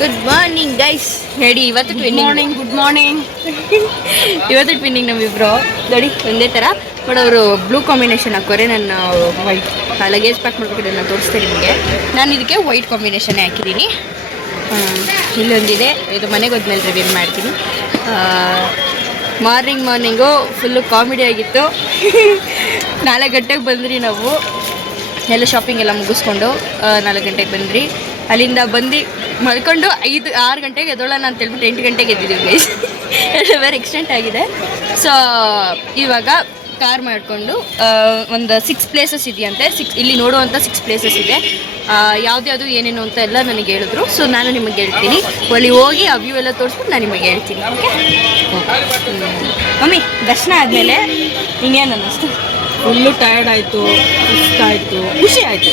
Good morning guys. ನೋಡಿ ಇವತ್ತು twinning. Good morning. ಇವತ್ತು ಟ್ವಿನ್ನಿಂಗ್ ನಮ್ಮಿಬ್ರು ನೋಡಿ ಒಂದೇ ಥರ. ಬಟ್ ಅವರು ಬ್ಲೂ ಕಾಂಬಿನೇಷನ್ ಹಾಕೋರೆ, ನಾನು ವೈಟ್ ಲಗೇಜ್ ಪ್ಯಾಕ್ ಮಾಡ್ಬೇಕಿದೆ, ನಾನು ತೋರಿಸ್ತೀನಿ ನಿಮಗೆ. ನಾನು ಇದಕ್ಕೆ ವೈಟ್ ಕಾಂಬಿನೇಷನ್ನೇ ಹಾಕಿದ್ದೀನಿ. ಇಲ್ಲೊಂದಿದೆ, ಇದು ಮನೆಗೆ ಹೋದ್ಮೇಲೆ ರಿವ್ಯೂ ಮಾಡ್ತೀನಿ. ಮಾರ್ನಿಂಗು ಫುಲ್ಲು ಕಾಮಿಡಿ ಆಗಿತ್ತು. 4 ಗಂಟೆಗೆ ಬಂದ್ರಿ ನಾವು, ಎಲ್ಲ ಶಾಪಿಂಗ್ ಎಲ್ಲ ಮುಗಿಸ್ಕೊಂಡು 4 ಗಂಟೆಗೆ ಬಂದ್ರಿ. ಅಲ್ಲಿಂದ ಬಂದು ಮಲ್ಕೊಂಡು 6 ಗಂಟೆಗೆ ಎದ್ದೋಳೋಣ ಅಂತ ಹೇಳ್ಬಿಟ್ಟು 8 ಗಂಟೆಗೆ ಎದ್ದಿದ್ದೀವಿ ಗೈಸ್. ವೆರಿ ಎಕ್ಸ್ಟೆಂಟ್ ಆಗಿದೆ. ಸೊ ಇವಾಗ ಕಾರ್ ಮಾಡಿಕೊಂಡು ಒಂದು 6 ಪ್ಲೇಸಸ್ ಇದೆಯಂತೆ. ಇಲ್ಲಿ ನೋಡುವಂಥ 6 ಪ್ಲೇಸಸ್ ಇದೆ. ಯಾವ್ದು ಏನೇನು ಅಂತ ಎಲ್ಲ ನನಗೆ ಹೇಳಿದ್ರು. ಸೊ ನಾನು ನಿಮಗೆ ಹೇಳ್ತೀನಿ, ಅಲ್ಲಿ ಹೋಗಿ ಆ ವ್ಯೂ ಎಲ್ಲ ತೋರಿಸ್ಬಿಟ್ಟು ನಾನು ನಿಮಗೆ ಹೇಳ್ತೀನಿ. ಓಕೆ ಮಮ್ಮಿ, ದರ್ಶನ ಆದಮೇಲೆ ಇನ್ನೇನು ಅನ್ನಿಸ್ತು? ಫುಲ್ಲು ಟಯರ್ಡ್ ಆಯಿತು, ಸುಸ್ತಾಯಿತು, ಖುಷಿ ಆಯಿತು.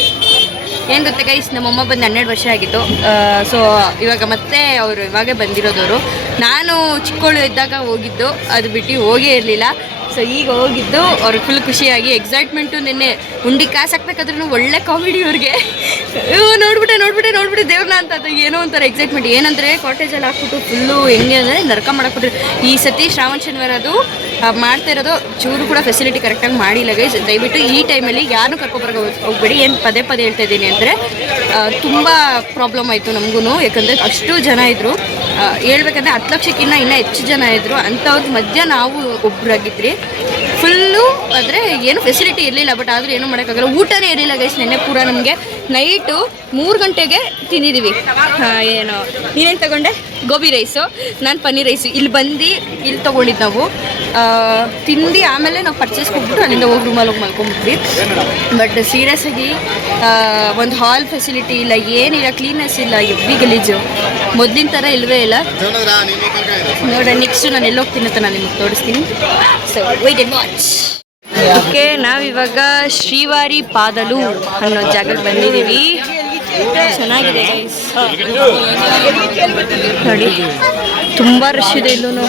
ಏನು ಗೊತ್ತಾ ಗೈಸ್, ನಮ್ಮಮ್ಮ ಬಂದು 12 ವರ್ಷ ಆಗಿತ್ತು. ಸೊ ಇವಾಗ ಮತ್ತೆ ಅವರು ಇವಾಗೇ ಬಂದಿರೋದವರು. ನಾನು ಚಿಕ್ಕವಳು ಇದ್ದಾಗ ಹೋಗಿದ್ದು, ಅದು ಬಿಟ್ಟು ಹೋಗೇ ಇರಲಿಲ್ಲ. ಸೊ ಈಗ ಹೋಗಿದ್ದು ಅವ್ರಿಗೆ ಫುಲ್ ಖುಷಿಯಾಗಿ, ಎಕ್ಸೈಟ್ಮೆಂಟು. ನಿನ್ನೆ ಉಂಡಿ ಕಾಸು ಹಾಕ್ಬೇಕಾದ್ರೂ ಒಳ್ಳೆ ಕಾಮಿಡಿ ಅವ್ರಿಗೆ. ನೋಡ್ಬಿಟ್ಟೆ ದೇವ್ರನ್ನ ಅಂತ. ಅದು ಏನೋ ಒಂಥರ ಎಕ್ಸೈಟ್ಮೆಂಟ್. ಏನಂದರೆ ಕಾಟೇಜಲ್ಲಿ ಹಾಕ್ಬಿಟ್ಟು ಫುಲ್ಲು ಹೆಂಗೆ ಅಂದರೆ ನರಕ ಮಾಡಕ್ಬಿಟ್ರೆ. ಈ ಸತಿ ಶ್ರಾವಣ ಶನಿವಾರ ಅದು ಮಾಡ್ತಾ ಇರೋದು ಚೂರು ಕೂಡ ಫೆಸಿಲಿಟಿ ಕರೆಕ್ಟಾಗಿ ಮಾಡಿಲ್ಲ ಗೈಸ್. ದಯವಿಟ್ಟು ಈ ಟೈಮಲ್ಲಿ ಯಾರನ್ನೂ ಕರ್ಕೊಬರಕ್ಕೆ ಹೋಗ್ಬೇಡಿ. ಏನು ಪದೇ ಹೇಳ್ತಾ ಇದ್ದೀನಿ ಅಂದರೆ ತುಂಬ ಪ್ರಾಬ್ಲಮ್ ಆಯಿತು ನಮಗೂ. ಯಾಕಂದರೆ ಅಷ್ಟು ಜನ ಇದ್ದರು. ಹೇಳ್ಬೇಕಂದ್ರೆ 10 ಲಕ್ಷಕ್ಕಿಂತ ಇನ್ನೂ ಹೆಚ್ಚು ಜನ ಇದ್ದರು. ಅಂಥವ್ರ ಮಧ್ಯ ನಾವು ಒಬ್ಬರಾಗಿದ್ರಿ. ಫುಲ್ಲು ಆದರೆ ಏನು ಫೆಸಿಲಿಟಿ ಇರಲಿಲ್ಲ. ಬಟ್ ಆದರೂ ಏನೂ ಮಾಡೋಕ್ಕಾಗಲ್ಲ. ಊಟನೇ ಇರಲಿಲ್ಲ ಗೈಸ್. ನೆನ್ನೆ ಪೂರ ನಮಗೆ ನೈಟು 3 ಗಂಟೆಗೆ ತಿಂದಿದ್ದೀವಿ. ಏನು ನೀನೇನು ತಗೊಂಡೆ? ಗೋಬಿ ರೈಸು, ನಾನು ಪನ್ನೀರ್ ರೈಸು. ಇಲ್ಲಿ ಬಂದು ಇಲ್ಲಿ ತೊಗೊಂಡಿದ್ದು ನಾವು ತಿಂದು ಆಮೇಲೆ ನಾವು ಪರ್ಚೇಸ್ಗೆ ಹೋಗ್ಬಿಟ್ಟು ಅಲ್ಲಿಂದ ಹೋಗಿ ರೂಮಲ್ಲಿ ಹೋಗಿ ಮಲ್ಕೊಂಡ್ಬಿಟ್ವಿ. ಬಟ್ ಸೀರಿಯಸ್ ಆಗಿ ಒಂದು ಹಾಲ್ ಫೆಸಿಲಿಟಿ ಇಲ್ಲ, ಏನಿಲ್ಲ, ಕ್ಲೀನೆಸ್ ಇಲ್ಲ, ಎವ್ರಿ ಗಲೀಜು. ಮೊದಲಿನ ಥರ ಇಲ್ಲವೇ ಇಲ್ಲ. ನೋಡ ನೆಕ್ಸ್ಟು ನಾನು ಎಲ್ಲಿ ಹೋಗ್ತೀನಿ ಅಂತ ನಾನು ನಿಮಗೆ ತೋರಿಸ್ತೀನಿ. So wait and watch. Okay, ನಾವಿವಾಗ ಶ್ರೀವಾರಿ ಪಾದಲು ಅನ್ನೋ ಜಾಗಕ್ಕೆ ಬಂದಿದ್ದೀವಿ. ಚೆನ್ನಾಗಿದೆ ಗೈಸ್. ನೋಡಿ ತುಂಬ ರಶ್ ಇದೆ. ಇಲ್ಲೂ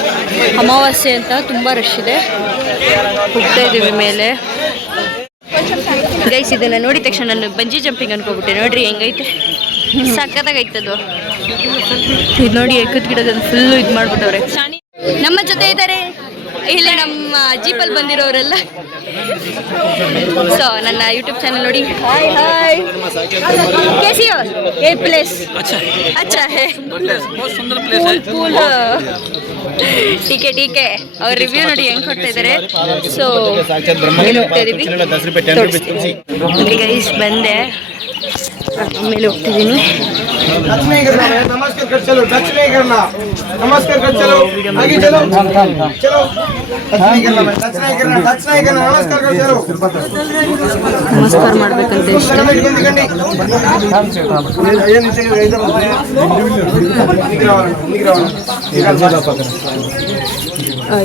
ಅಮಾವಾಸ್ಯೆ ಅಂತ ತುಂಬ ರಶ್ ಇದೆ. ಹೋಗ್ತಾ ಇದ್ದೀವಿ ಮೇಲೆ ಗೈಸ್. ಇದನ್ನು ನೋಡಿದ ತಕ್ಷಣ ನಾನು ಬಂಜಿ ಜಂಪಿಂಗ್ ಅನ್ಕೋಬಿಟ್ಟೆ. ನೋಡ್ರಿ ಹೆಂಗೈತೆ, ಸಕ್ಕತ್ತಾಗೈತದು. ಇದು ನೋಡಿ ಎಕ್ಕದ ಗಿಡದಲ್ಲಿ ಫುಲ್ಲು ಇದು ಮಾಡ್ಬಿಟ್ಟವ್ರೆ. ನಮ್ಮ ಜೊತೆ ಇದ್ದಾರೆ ಇಲ್ಲಿ ನಮ್ಮ ಜೀಪಲ್ಲಿ ಬಂದಿರೋರೆಲ್ಲ. ಸೊ ನನ್ನ ಯೂಟ್ಯೂಬ್ ಚಾನಲ್ ನೋಡಿ. ಹಾಯ್ कैसी हो? ये प्लेस अच्छा है, बहुत सुंदर प्लेस है, कूल. ठीक है. ಅವ್ರ ರಿವ್ಯೂ ನೋಡಿ ಹೆಂಗೆ ಕೊಡ್ತಾ ಇದ್ದಾರೆ. ಸೊ ಹೋಗ್ತಾ ಇದೀವಿ. ಗೈಸ್ ಬಂದೆ, ಆಮೇಲೆ ಹೋಗ್ತಿದ್ದೀನಿ. ನಮಸ್ಕಾರ ಮಾಡ್ಬೇಕಂತ ಇಷ್ಟ.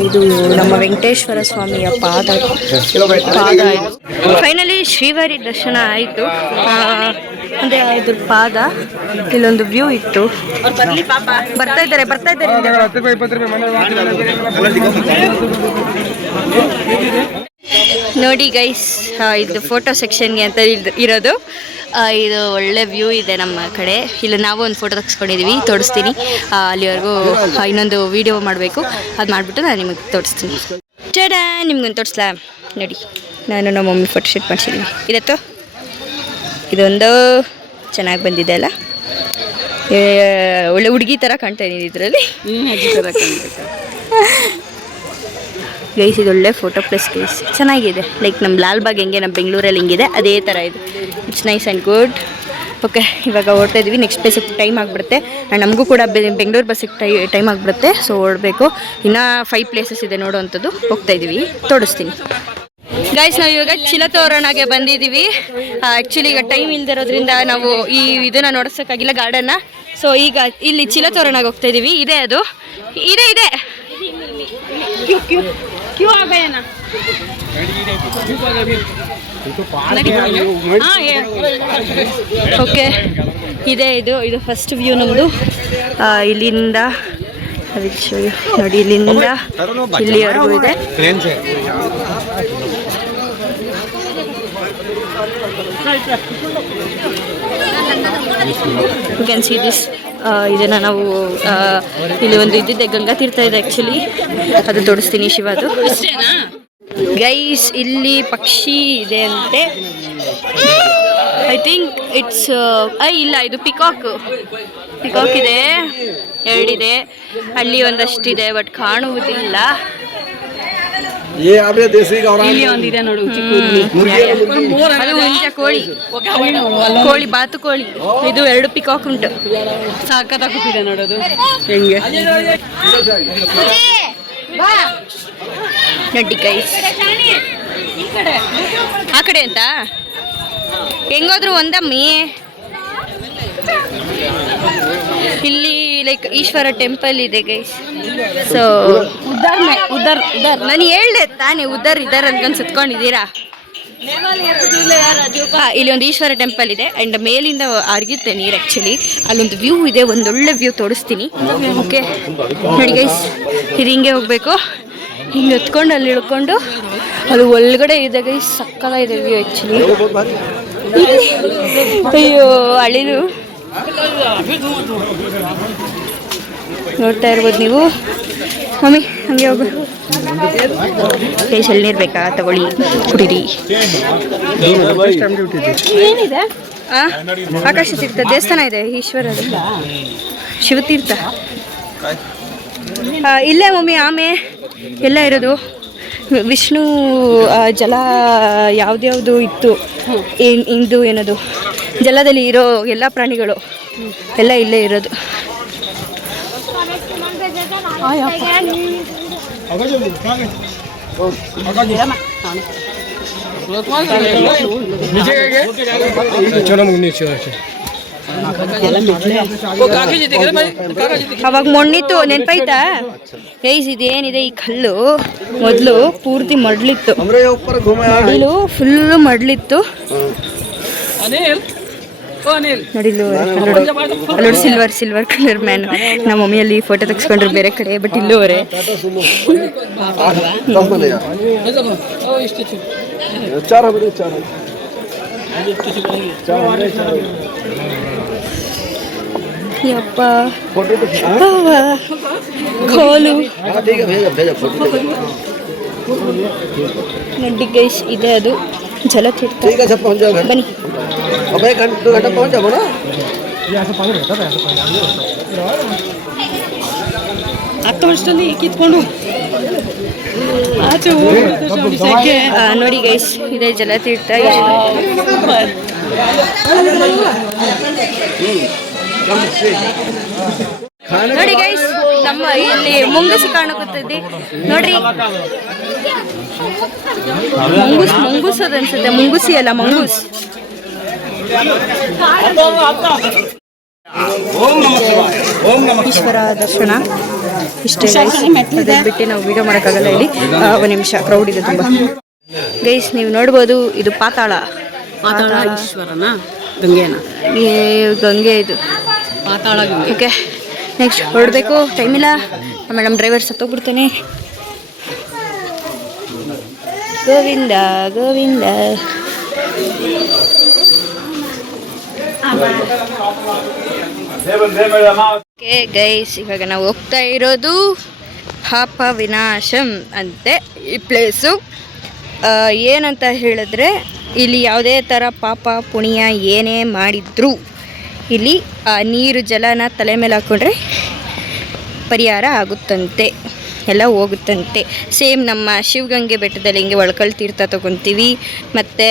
ಇದು ನಮ್ಮ ವೆಂಕಟೇಶ್ವರ ಸ್ವಾಮಿಯ ಪಾದ. ಫೈನಲಿ ಶ್ರೀವಾರಿ ದರ್ಶನ ಆಯಿತು. ಅಂದರೆ ಇದ್ರ ಪಾದ ಇಲ್ಲೊಂದು ವ್ಯೂ ಇತ್ತು. ಬರ್ತಾ ಇದ್ದಾರೆ. ನೋಡಿ ಗೈಸ್, ಇದು ಫೋಟೋ ಸೆಕ್ಷನ್ಗೆ ಅಂತ ಇರೋದು. ಇದು ಒಳ್ಳೆ ವ್ಯೂ ಇದೆ ನಮ್ಮ ಕಡೆ. ಇಲ್ಲಿ ನಾವು ಒಂದು ಫೋಟೋ ತೆಗೆಸ್ಕೊಂಡಿದ್ದೀವಿ, ತೋರಿಸ್ತೀನಿ. ಅಲ್ಲಿವರೆಗೂ ಇನ್ನೊಂದು ವೀಡಿಯೋ ಮಾಡಬೇಕು. ಅದು ಮಾಡಿಬಿಟ್ಟು ನಾನು ನಿಮಗೆ ತೋರಿಸ್ತೀನಿ. ಚೇಡ ನಿಮ್ಗೊಂದು ತೋರಿಸ್ಲಾ? ನೋಡಿ, ನಾನು ನಮ್ಮ ಮಮ್ಮಿ ಫೋಟೋ ಶೂಟ್ ಮಾಡಿಸಿದ್ದೀನಿ. ಇದತ್ತು ಇದೊಂದು ಚೆನ್ನಾಗಿ ಬಂದಿದೆ ಅಲ್ಲ, ಒಳ್ಳೆ ಹುಡುಗಿ ಥರ ಕಾಣ್ತಾ ಇದ್ದೀನಿ ಇದರಲ್ಲಿ. ಗೈಸ್ ಇದು ಒಳ್ಳೆ ಫೋಟೋ ಪ್ಲೇಸ್ ಗೈಸ್, ಚೆನ್ನಾಗಿದೆ. ಲೈಕ್ ನಮ್ಮ ಲಾಲ್ಬಾಗ್ ಹೆಂಗೆ ನಮ್ಮ ಬೆಂಗಳೂರಲ್ಲಿ ಹಿಂಗಿದೆ ಅದೇ ಥರ ಇದೆ. It's nice and good. Okay, ಇವಾಗ ಓಡ್ತಾ ಇದ್ವಿ. ನೆಕ್ಸ್ಟ್ ಪ್ಲೇಸಿಗೆ ಟೈಮ್ ಆಗಿಬಿಡುತ್ತೆ. ನಮಗೂ ಕೂಡ ಬೆಂಗಳೂರು ಬಸ್ಸಿಗೆ ಟೈಮ್ ಆಗಿಬಿಡುತ್ತೆ. ಸೊ ಓಡಬೇಕು. ಇನ್ನೂ 5 ಪ್ಲೇಸಸ್ ಇದೆ ನೋಡೋವಂಥದ್ದು. ಹೋಗ್ತಾ ಇದ್ದೀವಿ, ತೋರಿಸ್ತೀನಿ. ಗೈಸ್ ನಾವು ಇವಾಗ ಚಿಲತೋರಣಗೆ ಬಂದಿದ್ದೀವಿ. ಆ್ಯಕ್ಚುಲಿ ಈಗ ಟೈಮ್ ಇಲ್ದಿರೋದ್ರಿಂದ ನಾವು ಈ ಇದನ್ನು ನೋಡಿಸೋಕ್ಕಾಗಿಲ್ಲ, ಗಾರ್ಡನ್ನ. ಸೊ ಈಗ ಇಲ್ಲಿ ಚಿಲತೋರಣಗೆ ಹೋಗ್ತಾ ಇದ್ದೀವಿ. ಇದೆ ಅದು ಇದೆ ಓಕೆ, ಇದೆ ಇದು ಫಸ್ಟ್ ವ್ಯೂ ನಮ್ಮದು. ಇಲ್ಲಿಂದ ನೋಡಿ, ಇಲ್ಲಿಂದ ಇಲ್ಲಿವರೆಗೂ ಇದೆ. You can see this ಇದನ್ನು ನಾವು ಇಲ್ಲಿ ಒಂದು ಇದ್ದಿದ್ದೆ ಗಂಗಾ ತೀರ್ಥ ಇದೆ ಆ್ಯಕ್ಚುಲಿ, ಅದು ತೋರಿಸ್ತೀನಿ ಶಿವದು. ಗೈಸ್ ಇಲ್ಲಿ ಪಕ್ಷಿ ಇದೆ ಅಂತೆ, ಐ ಥಿಂಕ್ ಇಟ್ಸ್ ಇಲ್ಲ ಇದು ಪಿಕಾಕ್ ಇದೆ, ಎರಡಿದೆ, ಅಲ್ಲಿ ಒಂದಷ್ಟಿದೆ ಬಟ್ ಕಾಣುವುದಿಲ್ಲ. ಇಲ್ಲಿ ಒಂದಿದೆ ನೋಡು, ಅದು ಮುಂಚೆ ಕೋಳಿ ಬಾತುಕೋಳಿ, ಇದು 2 ಪಿಕಾಕ್ ಉಂಟು. ಸಾಕತ್ತಾಗುತ್ತಿದೆ ನೋಡೋದು ಹೆಂಗೆ. ನಡ್ಡಿ ಗೈಸ್ ಆ ಕಡೆ ಅಂತ ಹೆಂಗೋದ್ರು ಒಂದಮ್ಮಿ. ಇಲ್ಲಿ ಲೈಕ್ ಈಶ್ವರ ಟೆಂಪಲ್ ಇದೆ ಗೈಸ್. ಸೊ ಉದರ್ ನಾನು ಹೇಳ್ದೆ ತಾನೇ ಉದರ್ ಅನ್ಕೊಂಡು ಸುತ್ಕೊಂಡಿದ್ದೀರಾ. ಇಲ್ಲಿ ಒಂದು ಈಶ್ವರ ಟೆಂಪಲ್ ಇದೆ ಆ್ಯಂಡ್ ಮೇಲಿಂದ ಅರ್ಗುತ್ತೆ ನೀರು. ಆ್ಯಕ್ಚುಲಿ ಅಲ್ಲೊಂದು ವ್ಯೂ ಇದೆ, ಒಂದೊಳ್ಳೆ ವ್ಯೂ ತೋರಿಸ್ತೀನಿ. ಓಕೆ ನೋಡಿ ಗೈಸ್, ಇದು ಹಿಂಗೆ ಹೋಗಬೇಕು, ಹಿಂಗೆ ಎತ್ಕೊಂಡು ಅಲ್ಲಿ ಇಳ್ಕೊಂಡು ಅದು ಒಳಗಡೆ ಇದೆ ಗೈಸ್. ಸಕ್ಕತ್ತಾಗಿದೆ ವ್ಯೂ ಆ್ಯಕ್ಚುಲಿ. ಅಯ್ಯೋ ಅಳಿಲು ನೋಡ್ತಾ ಇರ್ಬೋದು ನೀವು. ಮಮ್ಮಿ ಹಂಗೆ ಹೋಗು, ಫೇಶಲ್ಲಿ ನೀರು ಬೇಕಾ ತಗೊಳ್ಳಿ ಕುಡೀರಿ. ಏನಿದೆ? ಆಕಾಶ ತೀರ್ಥ ದೇವಸ್ಥಾನ ಇದೆ, ಈಶ್ವರದು ಶಿವತೀರ್ಥ. ಇಲ್ಲೇ ಮಮ್ಮಿ ಆಮೆ ಎಲ್ಲ ಇರೋದು. ವಿಷ್ಣು ಜಲ ಯಾವ್ದ್ಯಾವುದು ಇತ್ತು, ಇಂದು ಏನದು ಜಲದಲ್ಲಿ ಇರೋ ಎಲ್ಲ ಪ್ರಾಣಿಗಳು ಎಲ್ಲ ಇಲ್ಲೇ ಇರೋದು. ಅವಾಗ ಮಣ್ಣಿತ್ತು ನೆನಪಾಯ್ತಾ ಗೈಸ್? ಇದೇನಿದೆ ಈ ಕಲ್ಲು ಮೊದಲು ಪೂರ್ತಿ ಮಡ್ಲಿತ್ತು, ಕಲ್ಲು ಫುಲ್ಲು ಮಡ್ಲಿತ್ತು. ನೋಡಿಲ್ಲು ಅಲ್ಲೋಡು ಸಿಲ್ವರ್ ಕಲರ್ ಮ್ಯಾನ್. ನಮ್ಮ ಮಮ್ಮಿಯಲ್ಲಿ ಫೋಟೋ ತೆಗೆಸ್ಕೊಂಡ್ರು ಬೇರೆ ಕಡೆ, ಬಟ್ ಇಲ್ಲೂ ಅವರೇ. ಯಪ್ಪ ಕೋಲು ನಡ್ಡಿ ಗೈಸ್ ಇದೆ, ಅದು ಜಲತೀರ್ಥ. ಬನ್ನಿ ಕಿತ್ಕೊಂಡು ನೋಡಿ ಗೈಸ್, ಇದೆ ಜಲತೀರ್ಥ. ನೋಡಿ ಗೈಸ್, ನಮ್ಮ ಇಲ್ಲಿ ಮುಂಗುಸಿ ಕಾಣಕತ್ತದೆ ನೋಡ್ರಿ. ಮುಂಗುಸ್ ಅದು ಅನ್ಸುತ್ತೆ, ಮುಂಗುಸಿ ಅಲ್ಲ ಮಂಗೂಸ್. ಈಶ್ವರ ದರ್ಶನ ಇಷ್ಟೇ ಗೈಸ್. ಅದನ್ನ ಬಿಟ್ಟು ನಾವು ವಿಡಿಯೋ ಮಾಡೋಕ್ಕಾಗಲ್ಲ ಇಲ್ಲಿ. ಒಂದು ನಿಮಿಷ, ಕ್ರೌಡ್ ಇದೆ ತುಂಬ ಗೈಸ್. ನೀವು ನೋಡ್ಬೋದು, ಇದು ಪಾತಾಳ ಈಶ್ವರನ ಗಂಗೆನ, ಗಂಗೆ ಇದು ಪಾತಾಳ ಗಂಗೆ. ಓಕೆ ನೆಕ್ಸ್ಟ್ ಹೊರಡಬೇಕು, ಟೈಮ್ ಇಲ್ಲ. ಆಮೇಲೆ ನಮ್ಮ ಡ್ರೈವರ್ ಸತ್ತೋಗ್ಬಿಡ್ತಾನೆ. ಗೋವಿಂದ ಗೋವಿಂದ. ಓಕೆ ಗೈಸ್, ಇವಾಗ ನಾವು ಹೋಗ್ತಾ ಇರೋದು ಪಾಪ ವಿನಾಶಂ ಅಂತೆ ಈ ಪ್ಲೇಸು. ಏನಂತ ಹೇಳಿದ್ರೆ, ಇಲ್ಲಿ ಯಾವುದೇ ಥರ ಪಾಪ ಪುಣ್ಯ ಏನೇ ಮಾಡಿದ್ರು ಇಲ್ಲಿ ನೀರು ಜಲನ ತಲೆ ಮೇಲೆ ಹಾಕ್ಕೊಂಡ್ರೆ ಪರಿಹಾರ ಆಗುತ್ತಂತೆ, ಎಲ್ಲ ಹೋಗುತ್ತಂತೆ. ಸೇಮ್ ನಮ್ಮ ಶಿವಗಂಗೆ ಬೆಟ್ಟದಲ್ಲಿ ಹಿಂಗೆ ಒಳ್ಕಲ್ ತೀರ್ಥ ತೊಗೊತೀವಿ, ಮತ್ತು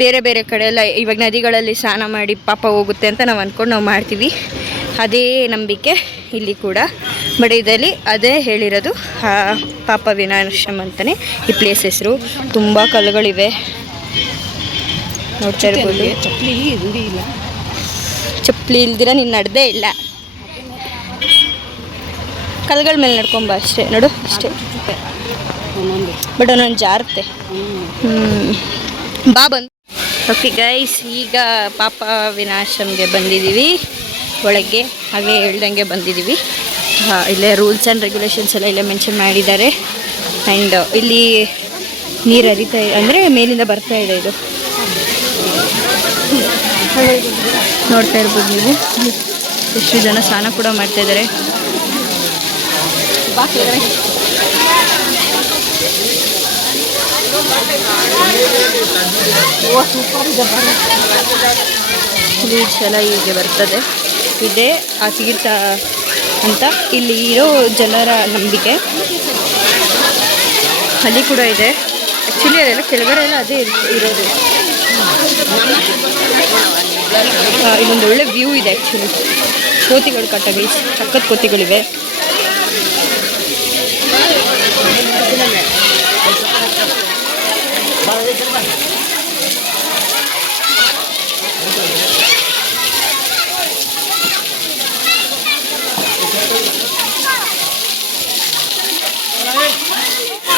ಬೇರೆ ಬೇರೆ ಕಡೆ ಎಲ್ಲ ಇವಾಗ ನದಿಗಳಲ್ಲಿ ಸ್ನಾನ ಮಾಡಿ ಪಾಪ ಹೋಗುತ್ತೆ ಅಂತ ನಾವು ಅಂದ್ಕೊಂಡು ನಾವು ಮಾಡ್ತೀವಿ. ಅದೇ ನಂಬಿಕೆ ಇಲ್ಲಿ ಕೂಡ ಬಡಿದಲ್ಲಿ ಅದೇ ಹೇಳಿರೋದು. ಪಾಪ ವಿನಾಶಂ ಅಂತಲೇ ಈ ಪ್ಲೇಸ್ ಹೆಸರು. ತುಂಬ ಕಲ್ಲುಗಳಿವೆ ನೋಡ್ತಾ ಇರ್ಬೋದು. ಚಪ್ಪಲಿ ಇಲ್ದಿರ ನೀನು ನಡೆದೇ ಇಲ್ಲ, ಕಲ್ಗಳ ಮೇಲೆ ನಡ್ಕೊಂಬ ಅಷ್ಟೇ. ನೋಡು ಅಷ್ಟೇ, ಬಟ್ ಒಂದೊಂದು ಜಾರುತ್ತೆ. ಬಾ ಬಂದು. ಓಕೆ ಗೈಸ್, ಈಗ ಪಾಪ ವಿನಾಶಂಗೆ ಬಂದಿದ್ದೀವಿ ಒಳಗೆ. ಹಾಗೆ ಹೇಳ್ದಂಗೆ ಬಂದಿದ್ದೀವಿ. ಇಲ್ಲೇ ರೂಲ್ಸ್ ಆ್ಯಂಡ್ ರೆಗ್ಯುಲೇಷನ್ಸ್ ಎಲ್ಲ ಇಲ್ಲೇ ಮೆನ್ಷನ್ ಮಾಡಿದ್ದಾರೆ. ಆ್ಯಂಡ್ ಇಲ್ಲಿ ನೀರು ಹರಿತಾ ಇದೆ, ಅಂದರೆ ಮೇಲಿಂದ ಬರ್ತಾ ಇದೆ. ಇದು ನೋಡ್ತಾ ಇರ್ಬೋದು ನೀವು. ಎಷ್ಟು ಜನ ಸ್ನಾನ ಕೂಡ ಮಾಡ್ತಾ ಇದ್ದಾರೆ. ಬೀಚ್ ಎಲ್ಲ ಹೀಗೆ ಬರ್ತದೆ. ಇದೇ ಆ ತೀರ್ಥ ಅಂತ ಇಲ್ಲಿ ಇರೋ ಜನರ ನಂಬಿಕೆ. ಅಲ್ಲಿ ಕೂಡ ಇದೆ. ಆ್ಯಕ್ಚುಲಿ ಅದೆಲ್ಲ ಕೆಳಗಡೆ ಎಲ್ಲ ಅದೇ ಇರೋದು. ಇಲ್ಲೊಂದು ಒಳ್ಳೆ ವ್ಯೂ ಇದೆ. ಆ್ಯಕ್ಚುಲಿ ಕೋತಿಗಳು ಕಟ್ಟಗೆ ಸಖತ್ ಕೋತಿಗಳಿವೆ.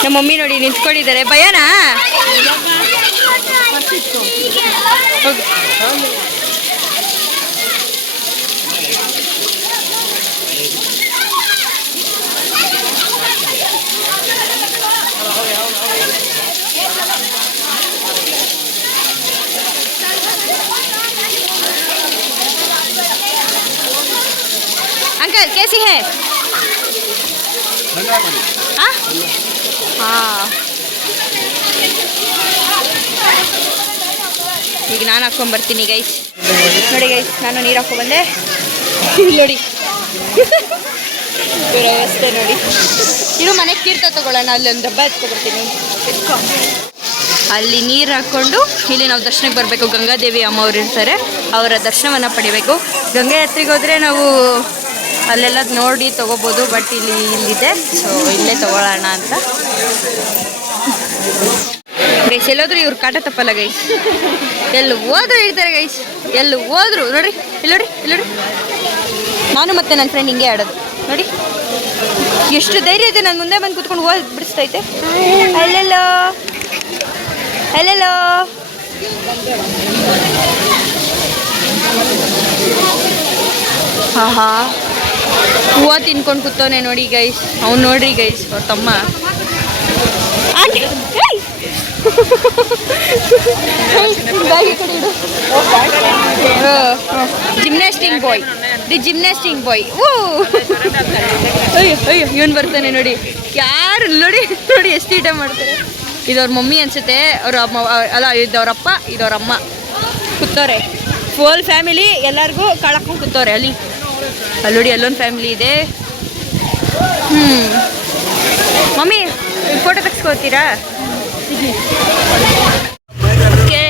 ನಮ್ಮ ಮಮ್ಮಿ ನೋಡಿ ನಿಂತ್ಕೊಂಡಿದ್ದಾರೆ. ಭಯನಾ? ಹೋಗಿ. अंकल कैसी है? हाँ हाँ. ಈಗ ನಾನು ಹಾಕ್ಕೊಂಬರ್ತೀನಿ ಗೈಸ್. ನೋಡಿ ಗೈಸ್, ನಾನು ನೀರು ಹಾಕ್ಕೊಂಬಂದೆ. ನೋಡಿ ಇವ್ರ ವ್ಯವಸ್ಥೆ ನೋಡಿ. ಇರು ಮನೆಗೆ ತೀರ್ಥ ತೊಗೊಳ್ಳೋಣ. ಅಲ್ಲಿ ಒಂದು ಡಬ್ಬ ಎತ್ಕೊಬರ್ತೀನಿ. ಅಲ್ಲಿ ನೀರು ಹಾಕ್ಕೊಂಡು ಇಲ್ಲಿ ನಾವು ದರ್ಶನಕ್ಕೆ ಬರಬೇಕು. ಗಂಗಾದೇವಿ ಅಮ್ಮ ಅವ್ರು ಇರ್ತಾರೆ, ಅವರ ದರ್ಶನವನ್ನು ಪಡಿಬೇಕು. ಗಂಗೆ ಹತ್ರಿಗೆ ಹೋದರೆ ನಾವು ಅಲ್ಲೆಲ್ಲ ನೋಡಿ ತೊಗೋಬೋದು. ಬಟ್ ಇಲ್ಲಿದೆ, ಸೊ ಇಲ್ಲೇ ತೊಗೊಳ್ಳೋಣ ಅಂತ. ಗೈಸ್ ಎಲ್ಲೋದ್ರು ಇವ್ರು ಕಾಟ ತಪ್ಪಲ್ಲ ಗೈಸ್. ಎಲ್ಲಿ ಹೋದ್ರು ಹೇಳ್ತಾರೆ ಗೈಸ್, ಎಲ್ಲಿ ಹೋದ್ರು. ನೋಡ್ರಿ ಇಲ್ಲಿ ನೋಡ್ರಿ, ಇಲ್ಲಿ ನೋಡ್ರಿ. ನಾನು ಮತ್ತೆ ನನ್ನ ಫ್ರೆಂಡ್ ಹಿಂಗೆ ಆಡೋದು ನೋಡಿ. ಎಷ್ಟು ಧೈರ್ಯ ಇದೆ ನನ್ನ ಮುಂದೆ ಬಂದು ಕೂತ್ಕೊಂಡು ಹೋಗಿ ಬಿಡಿಸ್ತೈತೆ. ಅಲ್ಲೆಲ್ಲೋ ಅಲ್ಲೆಲ್ಲೋ. ಹಾ ಹಾ, ಹೂವು ತಿನ್ಕೊಂಡು ಕೂತವನೆ ನೋಡಿ ಗೈಸ್. ಅವ್ನು ನೋಡ್ರಿ ಗೈಸ್, ಅವ್ರ ತಮ್ಮ. ಜಿಮ್ನಾಸ್ಟಿಕ್ ಬಾಯ್, ದಿ ಜಿಮ್ನಾಸ್ಟಿಕ್ ಬಾಯ್. ಅಯ್ಯೋ ಅಯ್ಯೋ, ಇವನು ಬರ್ತಾನೆ ನೋಡಿ. ಯಾರು ನೋಡಿ ನೋಡಿ ಎಷ್ಟು ಈಟ ಮಾಡ್ತಾರೆ. ಇದವ್ರ ಮಮ್ಮಿ ಅನ್ಸುತ್ತೆ. ಅವ್ರ ಅಮ್ಮ ಅಲ್ಲ, ಇದವ್ರಪ್ಪ ಇದವ್ರಮ್ಮ ಕೂತವ್ರೆ. ಫುಲ್ ಫ್ಯಾಮಿಲಿ ಎಲ್ಲರಿಗೂ ಕಳ್ಕೊಂಡು ಕೂತವ್ರೆ. ಅಲ್ಲಿ ನೋಡಿ ಅಲ್ಲೊಂದು ಫ್ಯಾಮಿಲಿ ಇದೆ. Mummy photo ತೆಗೆಸ್ಕೋತೀರಾ? ಓಕೆ,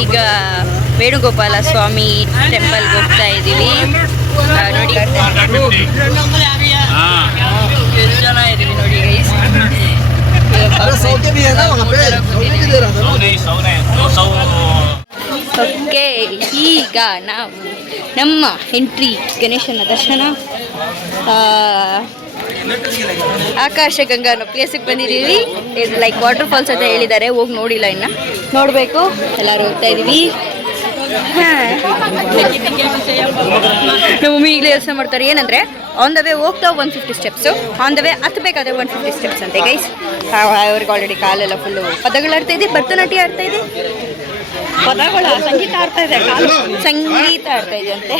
ಈಗ ವೇಣುಗೋಪಾಲ ಸ್ವಾಮಿ ಟೆಂಪಲ್ಗೆ ಹೋಗ್ತಾ ಇದ್ದೀವಿ. ನೋಡಿ ಎಷ್ಟು ಜನ ಇದ್ದೀವಿ ನೋಡಿ ಗೈಸ್. ಓಕೆ, ಈಗ ನಾವು ನಮ್ಮ ಎಂಟ್ರಿ ಗಣೇಶನ ದರ್ಶನ ಆಕಾಶ ಗಂಗಾ ಅನ್ನೋ ಪ್ಲೇಸಿಗೆ ಬಂದಿದ್ದೀವಿ. ಇದು ಲೈಕ್ ವಾಟರ್ ಫಾಲ್ಸ್ ಅಂತ ಹೇಳಿದ್ದಾರೆ. ಹೋಗಿ ನೋಡಿಲ್ಲ, ಇನ್ನು ನೋಡಬೇಕು. ಎಲ್ಲರೂ ಹೋಗ್ತಾ ಇದ್ದೀವಿ. ನಮ್ಮ ಮಮ್ಮಿ ಈಗಲೇ ಯೋಚನೆ ಮಾಡ್ತಾರೆ ಏನಂದರೆ, ಆನ್ ದ ವೇ ಹೋಗ್ತಾ 150 ಸ್ಟೆಪ್ಸು, ಆನ್ ದ ವೇ ಹತ್ತಬೇಕಾದ್ರೆ 150 ಸ್ಟೆಪ್ಸ್ ಅಂತೆ ಗೈಸ್. ಅವ್ರಿಗೆ ಆಲ್ರೆಡಿ ಕಾಲೆಲ್ಲ ಫುಲ್ಲು ಪದಗಳು ಆಡ್ತಾ ಇದೆ, ಭರತನಾಟ್ಯ ಆಡ್ತಾ ಇದೆ. ಪದಗಳ ಸಂಗೀತ ಆಡ್ತಾ ಇದೆ, ಸಂಗೀತ ಆಡ್ತಾ ಇದೆ ಅಂತೆ.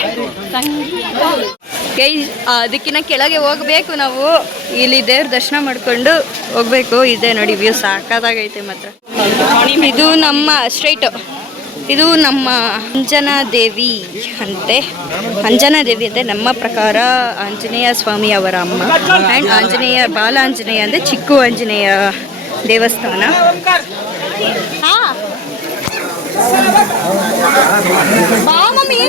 ಗೈಸ್ ಅದಕ್ಕಿಂತ ಕೆಳಗೆ ಹೋಗಬೇಕು ನಾವು. ಇಲ್ಲಿ ದೇವ್ರ ದರ್ಶನ ಮಾಡ್ಕೊಂಡು ಹೋಗ್ಬೇಕು. ಇದೆ ನೋಡಿ ವ್ಯೂ ಸಾಕಾಗೈತೆ ಮಾತ್ರ. ಇದು ನಮ್ಮ ಸ್ಟ್ರೈಟು, ಇದು ನಮ್ಮ ಅಂಜನಾ ದೇವಿ ಅಂತೆ. ಅಂಜನಾ ದೇವಿ ಅಂದರೆ ನಮ್ಮ ಪ್ರಕಾರ ಆಂಜನೇಯ ಸ್ವಾಮಿ ಅವರ ಅಮ್ಮ. ಆ್ಯಂಡ್ ಆಂಜನೇಯ, ಬಾಲ ಆಂಜನೇಯ ಅಂದರೆ ಚಿಕ್ಕ ಆಂಜನೇಯ ದೇವಸ್ಥಾನ. ಹಾಂ ಬಾ ಮಮ್ಮಿ.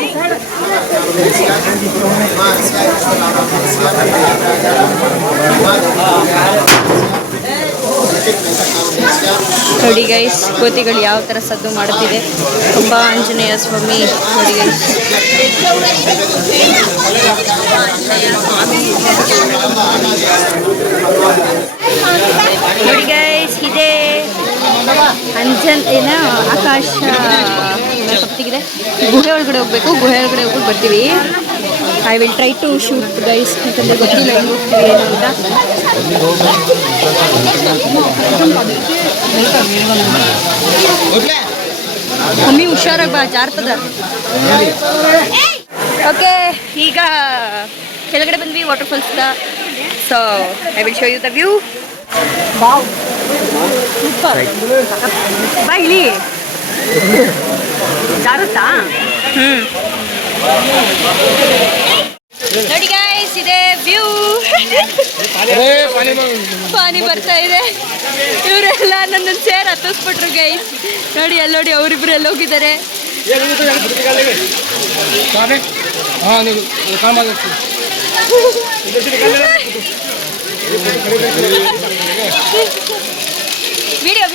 ನೋಡಿ ಗೈಸ್, ಕೋತಿಗಳು ಯಾವ ಥರ ಸದ್ದು ಮಾಡುತ್ತಿದೆ. ತುಂಬ ಆಂಜನೇಯ ಸ್ವಾಮಿ ನೋಡಿ ಗೈಸ್. ನೋಡಿ ಗೈಸ್, ಇದೆ ಏನೋ ಆಕಾಶ ಸಪ್ತಿಗಿದೆ. ಗುಹೆ ಒಳಗಡೆ ಹೋಗ್ಬೇಕು. ಗುಹೆ ಒಳಗಡೆ ಹೋಗ್ಬಿಟ್ಟು ಬರ್ತೀವಿ. I will try to shoot guys, ಯಾಕಂದರೆ ಗೊತ್ತಿಲ್ಲ ಹೆಂಗೆ ಹೋಗ್ತೀವಿ ಏನು ಅಂತ. ಮಮ್ಮಿ ಹುಷಾರಾಗಿ ಬಾ, ಜಾರ್ತದ. ಓಕೆ, ಈಗ ಕೆಳಗಡೆ ಬಂದ್ವಿ ವಾಟರ್ಫಾಲ್ಸ್ದ. So I will show you the view. ಬಾ ಇಳಿ. ಜಾರುತ್ತಾ? ನೋಡಿ ಗೈಸ್, ಇದೆ ವ್ಯೂ. ಪಾನಿ ಬರ್ತಾ ಇದೆ. ಇವರೆಲ್ಲ ನನ್ನನ್ನು ಸೇರ್ ಹತ್ತಿಸ್ಬಿಟ್ರು ಗೈಸ್. ನೋಡಿ ಅಲ್ಲಿ ನೋಡಿ, ಅವರಿಬ್ರು ಎಲ್ಲ ಹೋಗಿದ್ದಾರೆ. ವಿಡಿಯೋ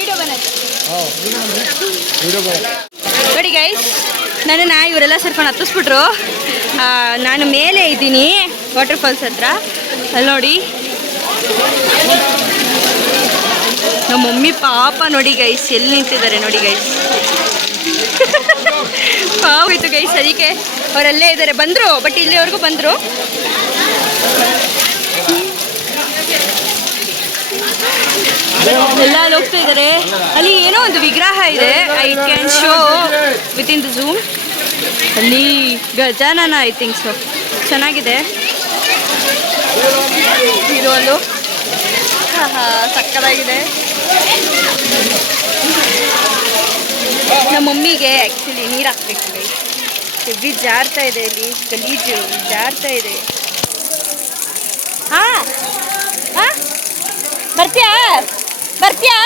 ನೋಡಿ ಗೈಸ್, ನನ್ನನ್ನು ಇವರೆಲ್ಲ ಸೇರ್ಕೊಂಡು ಹತ್ತಿಸ್ಬಿಟ್ರು. ನಾನು ಮೇಲೆ ಇದ್ದೀನಿ ವಾಟರ್ಫಾಲ್ಸ್ ಹತ್ರ. ಅಲ್ಲಿ ನೋಡಿ ನಮ್ಮ ಮಮ್ಮಿ ಪಾಪ ನೋಡಿ ಗೈಸ್ ಎಲ್ಲಿ ನಿಂತಿದ್ದಾರೆ ನೋಡಿ ಗೈಸ್. ಹೋಯ್ತು ಗೈಸ್, ಅದಕ್ಕೆ ಅವರಲ್ಲೇ ಇದ್ದಾರೆ. ಬಂದರು, ಬಟ್ ಇಲ್ಲಿವರೆಗೂ ಬಂದರು. ಎಲ್ಲ ಅಲ್ಲಿ ಹೋಗ್ತಾ ಇದ್ದಾರೆ. ಅಲ್ಲಿ ಏನೋ ಒಂದು ವಿಗ್ರಹ ಇದೆ. I can show with in the zoom. ಅಲ್ಲಿ ಗಜಾನನ ಐ ಥಿಂಕ್ ಸೊ. ಚೆನ್ನಾಗಿದೆ ಇದು ಒಂದು. ಸಕ್ಕತ್ತಾಗಿದೆ. ನಮ್ಮ ಮಮ್ಮಿಗೆ ಆ್ಯಕ್ಚುಲಿ ನೀರು ಹಾಕ್ಬೇಕು. ಹೆವಿ ಜಾರ್ತಾ ಇದೆ, ಇಲ್ಲಿ ಗಲೀಜು ಜಾರ್ತಾ ಇದೆ. ಹಾಂ ಹಾಂ, ಬರ್ತೀಯಾ ಬರ್ತೀಯಾ?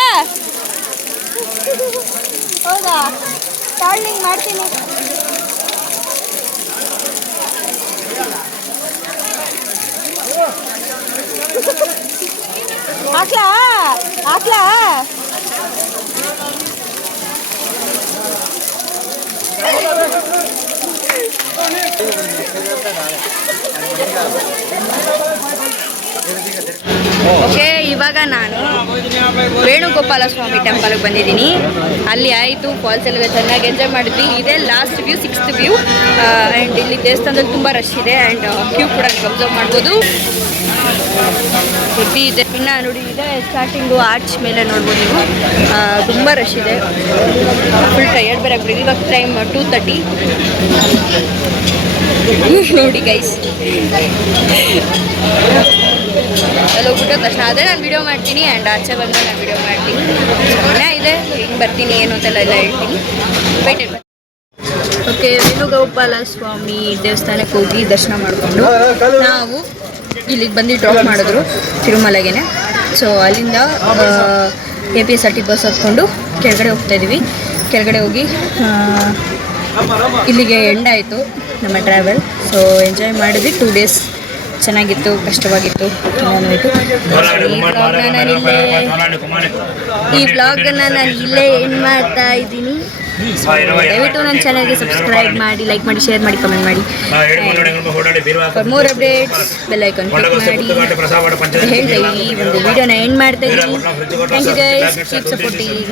ಹೌದಾ, ಸ್ಟಾರ್ಟಿಂಗ್ ಮಾಡ್ತೀನಿ. ಹಾಕ್ಲಾ ಹಾಕ್ಲಾ? ಓಕೆ, ಇವಾಗ ನಾನು ವೇಣುಗೋಪಾಲ ಸ್ವಾಮಿ ಟೆಂಪಲ್ಗೆ ಬಂದಿದ್ದೀನಿ. ಅಲ್ಲಿ ಆಯಿತು, ಫಾಲ್ಸ್ ಎಲ್ಲ ಚೆನ್ನಾಗಿ ಎಂಜಾಯ್ ಮಾಡಿದ್ವಿ. ಇದೇ last view, 6th view. And ಇಲ್ಲಿ ದೇವಸ್ಥಾನದಲ್ಲಿ ತುಂಬ ರಶ್ ಇದೆ. ಆ್ಯಂಡ್ ಕ್ಯೂ ಕೂಡ ನೀವು ಅಬ್ಸರ್ವ್ ಮಾಡ್ಬೋದು. ಹೆವಿ ಇದೆ. ಇನ್ನು ನೋಡಿ, ಇದೆ ಸ್ಟಾರ್ಟಿಂಗು ಆರ್ಚ್ ಮೇಲೆ ನೋಡ್ಬೋದು ನೀವು. ತುಂಬ ರಶ್ ಇದೆ. ಫುಲ್ ಟಯರ್ಡ್ ಬೇರೆ ಆಗ್ಬಿಡಿ. ಇವಾಗ ಟೈಮ್ 2:30 ನೋಡಿ ಗೈಸ್. ಅಲ್ಲಿ ಹೋಗ್ಬಿಟ್ಟು ತಕ್ಷಣ ಅದೇ ನಾನು ವೀಡಿಯೋ ಮಾಡ್ತೀನಿ. ಆ್ಯಂಡ್ ಆಚೆ ಬಂದು ನಾನು ವೀಡಿಯೋ ಮಾಡ್ತೀನಿ. ಚೆನ್ನಾ ಇದೆ, ಹೆಂಗೆ ಬರ್ತೀನಿ ಏನು ಅಂತೆಲ್ಲ ಹೇಳ್ತೀನಿ. ವೇಟೆಡ್. ಓಕೆ, ವೇಣುಗೋಪಾಲ ಸ್ವಾಮಿ ದೇವಸ್ಥಾನಕ್ಕೆ ಹೋಗಿ ದರ್ಶನ ಮಾಡಿಕೊಂಡು ನಾವು ಇಲ್ಲಿಗೆ ಬಂದು ಡ್ರಾಪ್ ಮಾಡಿದ್ರು ತಿರುಮಲಗೆನೆ. ಸೊ ಅಲ್ಲಿಂದ APSRT ಬಸ್ ಹತ್ಕೊಂಡು ಕೆಳಗಡೆ ಹೋಗ್ತಾಯಿದ್ದೀವಿ. ಕೆಳಗಡೆ ಹೋಗಿ ಇಲ್ಲಿಗೆ ಎಂಡ್ ಆಯಿತು ನಮ್ಮ ಟ್ರಾವೆಲ್. ಸೊ ಎಂಜಾಯ್ ಮಾಡಿದ್ವಿ. 2 days ಚೆನ್ನಾಗಿತ್ತು, ಕಷ್ಟವಾಗಿತ್ತು, ಎಲ್ಲನೂ ಆಯಿತು. ಈ ವ್ಲಾಗನ್ನು ನಾನು ಇಲ್ಲೇ ಎಂಡ್ ಮಾಡ್ತಾ ಇದ್ದೀನಿ. ದಯವಿಟ್ಟು ನನ್ನ ಚಾನಲ್ಗೆ ಸಬ್ಸ್ಕ್ರೈಬ್ ಮಾಡಿ, ಲೈಕ್ ಮಾಡಿ, ಶೇರ್ ಮಾಡಿ, ಕಮೆಂಟ್ ಮಾಡಿ. For more updates bell icon click ಮಾಡಿ ಹೇಳ್ತಾ ಈ ಒಂದು ವಿಡಿಯೋನ ಎಂಡ್ ಮಾಡ್ತಾ ಇದ್ದೀನಿ. Thank you guys, keep supporting.